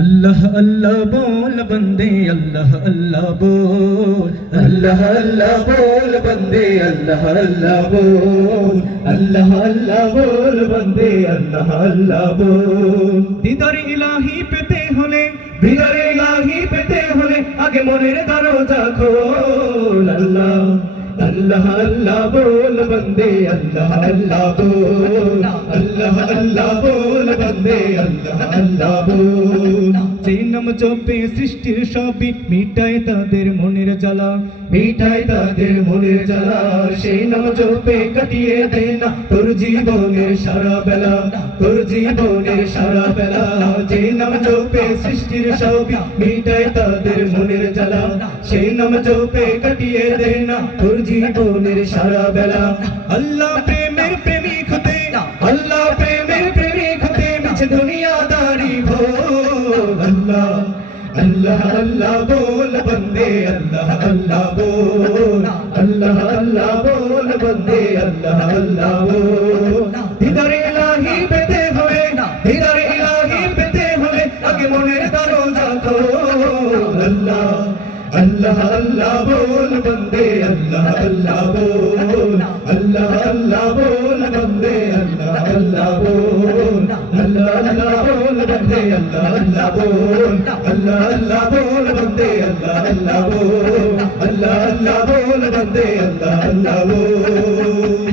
अल्लाह अल्लाह बोल बंदे अल्लाह अल्लाह बोल अल्लाह अल्लाह बोल बंदे अल्लाह अल्लाह बोल अल्लाह अल्लाह बोल बंदे अल्लाह अल्लाह बोल दीदार इलाही पेते होले दीदार इलाही पेते होले आगे मनेर दरजा खोल अल्लाह अल्लाह अल्लाह बोल बंदे अल्लाह अल्लाह बोल अल्लाह अल्लाह बोल बंदे अल्लाह अल्लाह बोल যেই নাম জপে সৃষ্টির সবই মিটায় তাদের মনের জ্বালা মিটায় তাদের মনের জ্বালা সেই নাম জপে কাটিয়ে দে না তোর জীবনের সারা বেলা তোর জীবনের সারা বেলা যেই নাম জপে সৃষ্টির সবই মিটায় তাদের মনের জ্বালা সেই নাম জপে কাটিয়ে দে না তোর জীবনের সারা বেলা আল্লাহ প্রেমের প্রেমিক হতে আল্লাহ প্রেমের প্রেমিক হতে মিছে দুনিয়াদারি ভোল अल्लाह अल्लाह अल्लाह बोल बंदे अल्लाह अल्लाह बोल अल्लाह अल्लाह बोल बंदे अल्लाह अल्लाह बोल दीदार इलाही पेते हुए दीदार इलाही पेते हुए आगे मनेर दरजा खोल अल्लाह अल्लाह अल्लाह बोल बंदे अल्लाह अल्लाह बोल अल्लाह अल्लाह बोल बंदे अल्लाह अल्लाह बोल अल्लाह अल्लाह बोल बंदे अल्लाह अल्लाह बोल अल्लाह अल्लाह बोल बंदे अल्लाह अल्लाह बोल अल्लाह अल्लाह बोल बंदे अल्लाह अल्लाह बोल